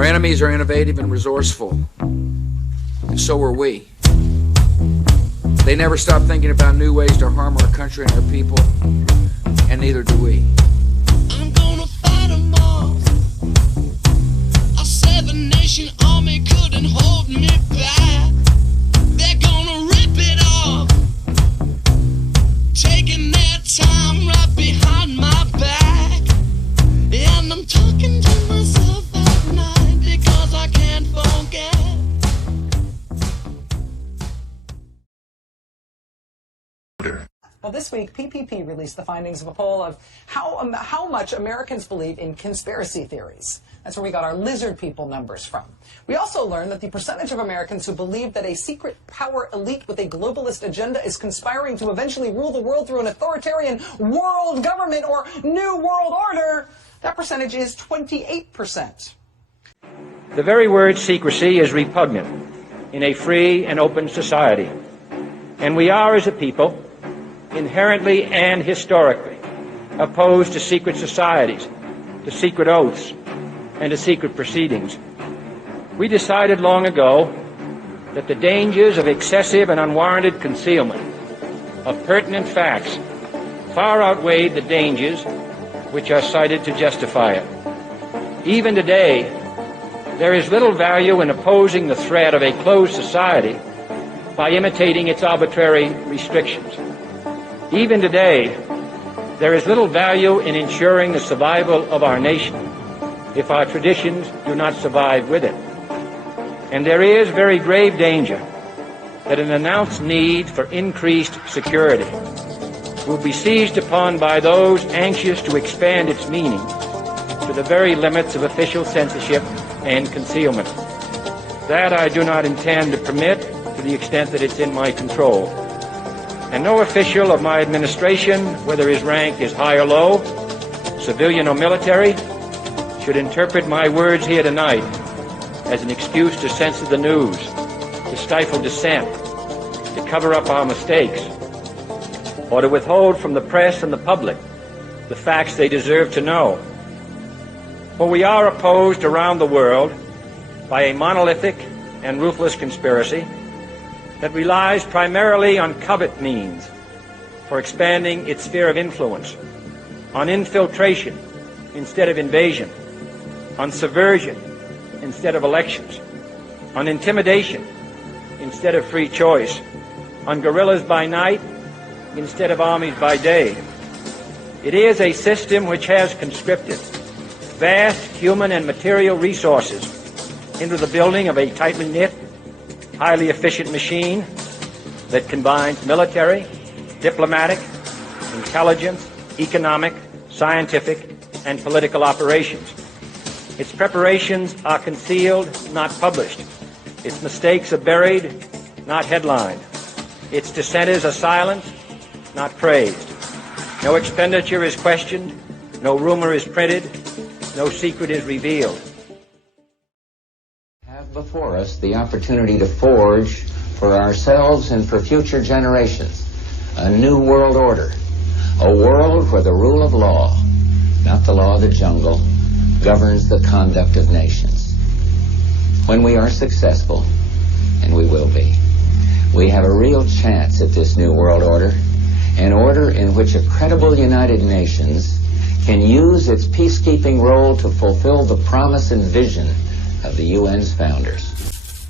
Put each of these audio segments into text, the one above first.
Our enemies are innovative and resourceful, and so are we. They never stop thinking about new ways to harm our country and our people, and neither do we. I'm gonna fight them all. A seven-nation army couldn't hold me back. They're gonna rip it off, taking their time right behind my back. And I'm talking to myself at night because I can't forget. Well, this week, PPP released the findings of a poll of how much Americans believe in conspiracy theories. That's where we got our lizard people numbers from. We also learned that the percentage of Americans who believe that a secret power elite with a globalist agenda is conspiring to eventually rule the world through an authoritarian world government or new world order, that percentage is 28%. The very word secrecy is repugnant in a free and open society. And we are, as a people, inherently and historically opposed to secret societies, to secret oaths, and to secret proceedings. We decided long ago that the dangers of excessive and unwarranted concealment of pertinent facts far outweighed the dangers which are cited to justify it. Even today, there is little value in opposing the threat of a closed society by imitating its arbitrary restrictions. Even today, there is little value in ensuring the survival of our nation if our traditions do not survive with it. And there is very grave danger that an announced need for increased security will be seized upon by those anxious to expand its meaning to the very limits of official censorship and concealment. That I do not intend to permit to the extent that it's in my control. And no official of my administration, whether his rank is high or low, civilian or military, should interpret my words here tonight as an excuse to censor the news, to stifle dissent, to cover up our mistakes, or to withhold from the press and the public the facts they deserve to know. For we are opposed around the world by a monolithic and ruthless conspiracy that relies primarily on covert means for expanding its sphere of influence, on infiltration instead of invasion, on subversion instead of elections, on intimidation instead of free choice, on guerrillas by night instead of armies by day. It is a system which has conscripted vast human and material resources into the building of a tightly knit, highly efficient machine that combines military, diplomatic, intelligence, economic, scientific, and political operations. Its preparations are concealed, not published. Its mistakes are buried, not headlined. Its dissenters are silenced, not praised. No expenditure is questioned, no rumor is printed, no secret is revealed. Have before us the opportunity to forge for ourselves and for future generations a new world order, a world where the rule of law, not the law of the jungle, governs the conduct of nations. When we are successful, and we will be, we have a real chance at this new world order, an order in which a credible United Nations can use its peacekeeping role to fulfill the promise and vision of the UN's founders.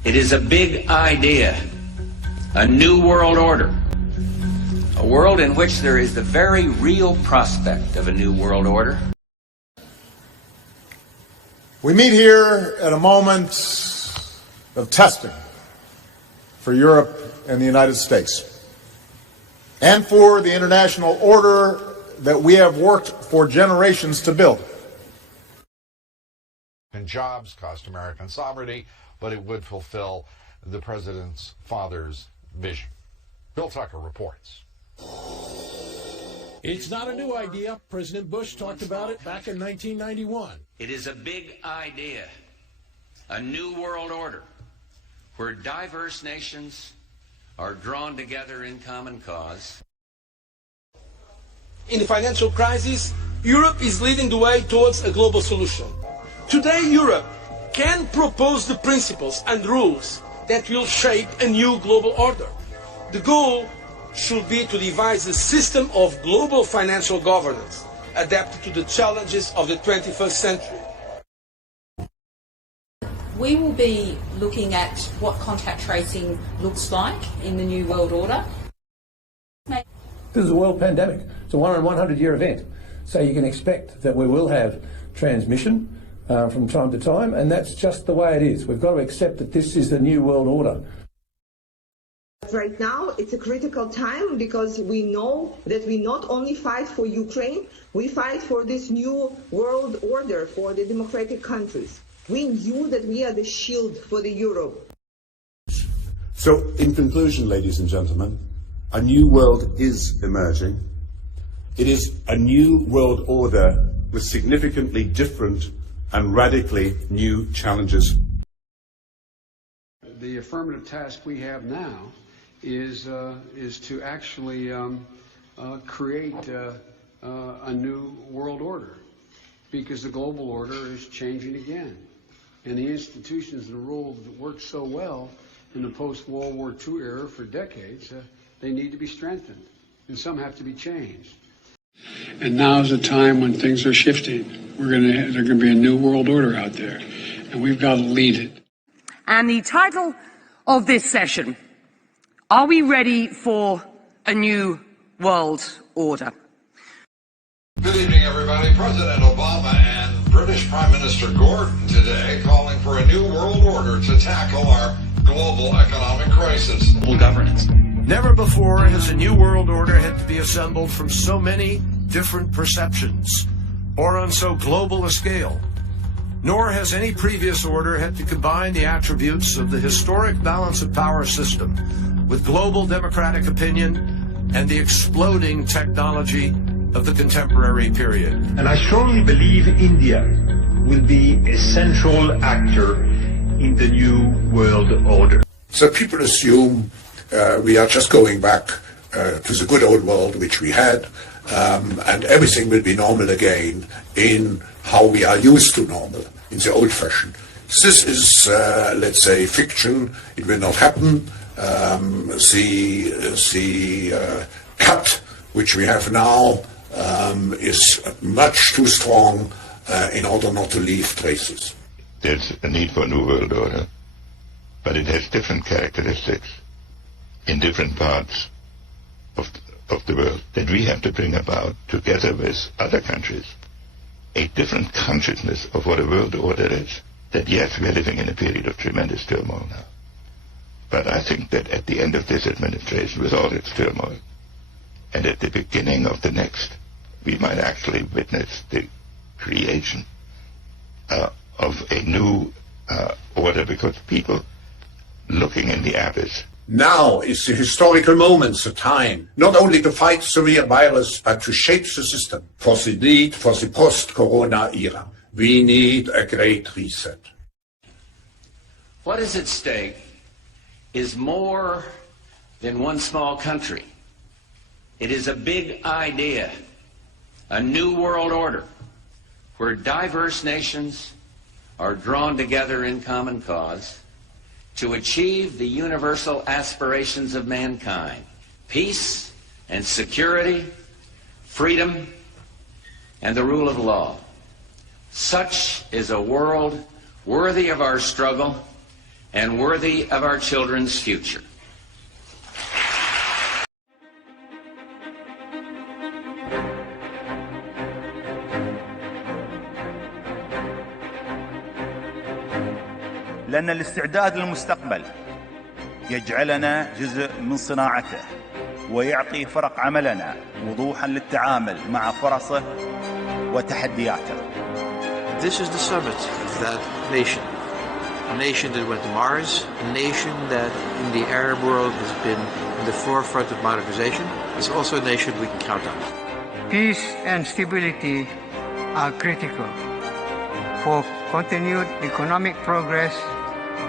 It is a big idea, a new world order, a world in which there is the very real prospect of a new world order. We meet here at a moment of testing for Europe and the United States, and for the international order that we have worked for generations to build. And jobs cost American sovereignty, but it would fulfill the president's father's vision. Bill Tucker reports. It's not a new idea. President Bush talked about it back in 1991. It is a big idea, a new world order, where diverse nations are drawn together in common cause. In the financial crisis, Europe is leading the way towards a global solution. Today, Europe can propose the principles and rules that will shape a new global order. The goal should be to devise a system of global financial governance adapted to the challenges of the 21st century. We will be looking at what contact tracing looks like in the New World Order. This is a world pandemic. It's a 1 in 100-year event. So you can expect that we will have transmission from time to time, and that's just the way it is. We've got to accept that this is the New World Order. Right now, it's a critical time because we know that we not only fight for Ukraine, we fight for this new world order for the democratic countries. We knew that we are the shield for the Europe. So, in conclusion, ladies and gentlemen, a new world is emerging. It is a new world order with significantly different and radically new challenges. The affirmative task we have now is to actually create a new world order, because the global order is changing again. And the institutions and the rules that worked so well in the post-World War II era for decades, they need to be strengthened, and some have to be changed. And now is a time when things are shifting. There's going to be a new world order out there, and we've got to lead it. And the title of this session, are we ready for a new world order? Good evening, everybody. President Obama and British Prime Minister Gordon today calling for a new world order to tackle our global economic crisis. Global governance. Never before has a new world order had to be assembled from so many different perceptions or on so global a scale. Nor has any previous order had to combine the attributes of the historic balance of power system with global democratic opinion and the exploding technology of the contemporary period. And I strongly believe India will be a central actor in the new world order. So people assume we are just going back to the good old world which we had, and everything will be normal again in how we are used to normal, in the old-fashioned. This is, let's say, fiction. It will not happen. The cut which we have now is much too strong in order not to leave traces. There's a need for a new world order, but it has different characteristics in different parts of the world that we have to bring about together with other countries. A different consciousness of what a world order is. That yes, we are living in a period of tremendous turmoil now. But I think that at the end of this administration, with all its turmoil, and at the beginning of the next, we might actually witness the creation of a new order, because people looking in the abyss. Now is the historical moment, the time, not only to fight severe virus, but to shape the system for the need for the post-corona era. We need a great reset. What is at stake is more than one small country. It is a big idea, a new world order, where diverse nations are drawn together in common cause to achieve the universal aspirations of mankind: peace and security, freedom, and the rule of law. Such is a world worthy of our struggle and worthy of our children's future. لأن الاستعداد للمستقبل يجعلنا جزء من صناعته ويعطي فرق عملنا وضوحا للتعامل مع فرصه وتحدياته. This is the summit of that nation. A nation that went to Mars, a nation that in the Arab world has been in the forefront of modernization. It's also a nation we can count on. Peace and stability are critical for continued economic progress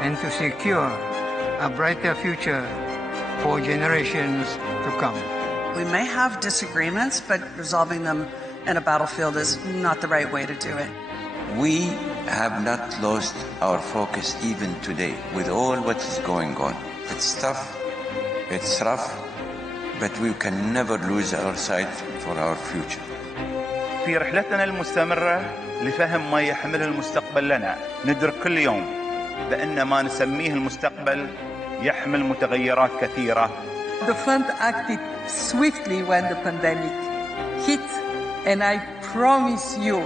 and to secure a brighter future for generations to come. We may have disagreements, but resolving them in a battlefield is not the right way to do it. We have not lost our focus even today with all what is going on. It's tough, it's rough, but we can never lose our sight for our future. في رحلتنا المستمرة لفهم ما يحمله المستقبل لنا ندرك كل يوم بأن ما نسميه المستقبل يحمل متغيرات كثيرة. The fund acted swiftly when the pandemic hit, and I promise you,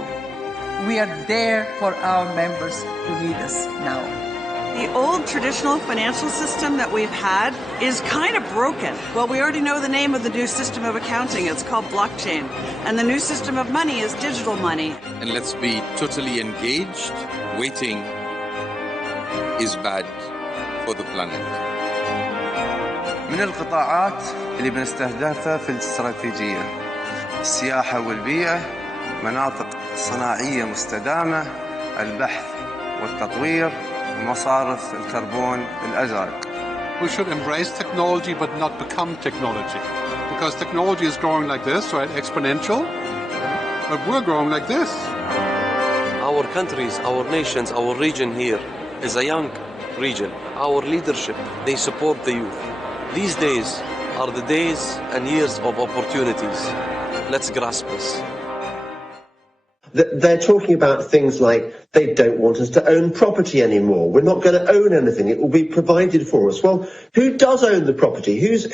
we are there for our members who need us now. The old traditional financial system that we've had is kind of broken. Well, we already know the name of the new system of accounting. It's called blockchain. And the new system of money is digital money. And let's be totally engaged. Waiting is bad for the planet. من القطاعات اللي بنستهدفها في الاستراتيجية السياحة والبيئة، مناطق صناعية مستدامة، البحث والتطوير، مصارف الكربون الأزرق. We should embrace technology but not become technology. Because technology is growing like this, right, exponential, but we're growing like this. Our countries, our nations, our region here is a young region. Our leadership, they support the youth. These days are the days and years of opportunities. Let's grasp this. They're talking about things like they don't want us to own property anymore. We're not going to own anything. It will be provided for us. Well, who does own the property? Who's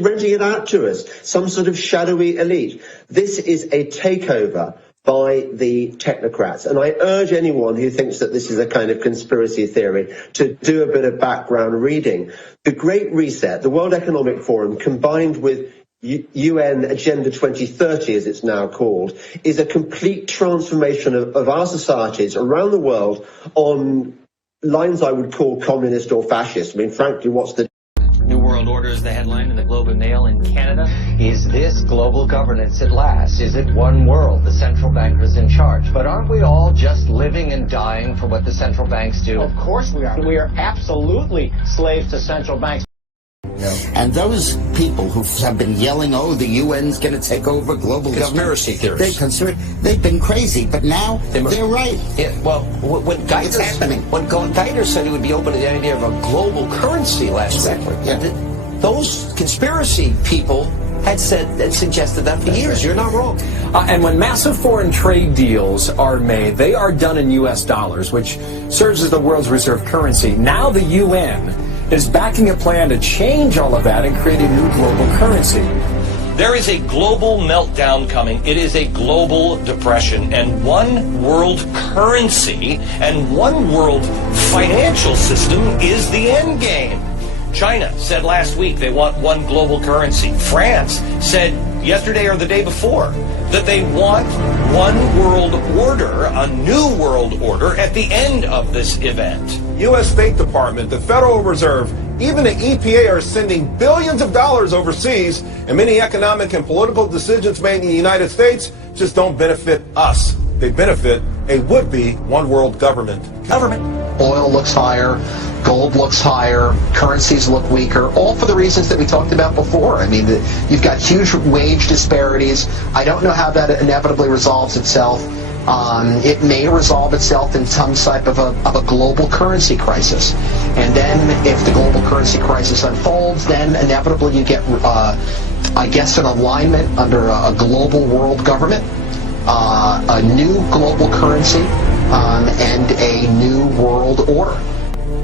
renting it out to us? Some sort of shadowy elite. This is a takeover by the technocrats. And I urge anyone who thinks that this is a kind of conspiracy theory to do a bit of background reading. The Great Reset, the World Economic Forum, combined with UN Agenda 2030, as it's now called, is a complete transformation of our societies around the world on lines I would call communist or fascist. I mean, frankly, what's the... New World Order is the headline in the Globe and Mail in Canada. Is this global governance at last? Is it one world? The central bankers in charge. But aren't we all just living and dying for what the central banks do? Of course we are. We are absolutely slaves to central banks. And those people who have been yelling, oh, the UN's going to take over global conspiracy government. They've been crazy, but now they're right. Yeah, well, when Geithner said he would be open to the idea of a global currency last week, those conspiracy people had suggested that for years. You're not wrong. And when massive foreign trade deals are made, they are done in U.S. dollars, which serves as the world's reserve currency. Now the UN is backing a plan to change all of that and create a new global currency. There is a global meltdown coming. It is a global depression. And one world currency and one world financial system is the end game. China said last week they want one global currency. France said yesterday or the day before that they want one world order, a new world order at the end of this event. U.S. State Department, the Federal Reserve, even the EPA are sending billions of dollars overseas, and many economic and political decisions made in the United States just don't benefit us. They benefit a would-be one-world government. Oil looks higher, gold looks higher, currencies look weaker, all for the reasons that we talked about before. I mean, you've got huge wage disparities. I don't know how that inevitably resolves itself. It may resolve itself in some type of a global currency crisis. And then if the global currency crisis unfolds, then inevitably you get, I guess, an alignment under a global world government, a new global currency, and a new world order.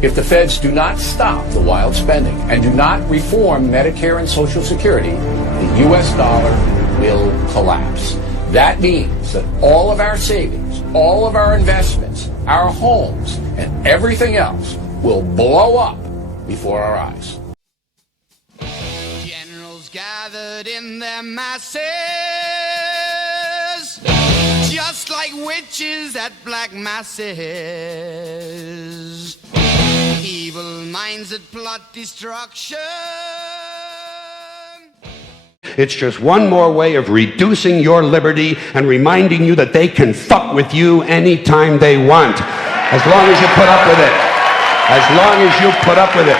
If the feds do not stop the wild spending and do not reform Medicare and Social Security, the U.S. dollar will collapse. That means that all of our savings, all of our investments, our homes, and everything else will blow up before our eyes. Generals gathered in their masses, just like witches at black masses. Evil minds that plot destruction. It's just one more way of reducing your liberty and reminding you that they can fuck with you anytime they want. As long as you put up with it. As long as you put up with it.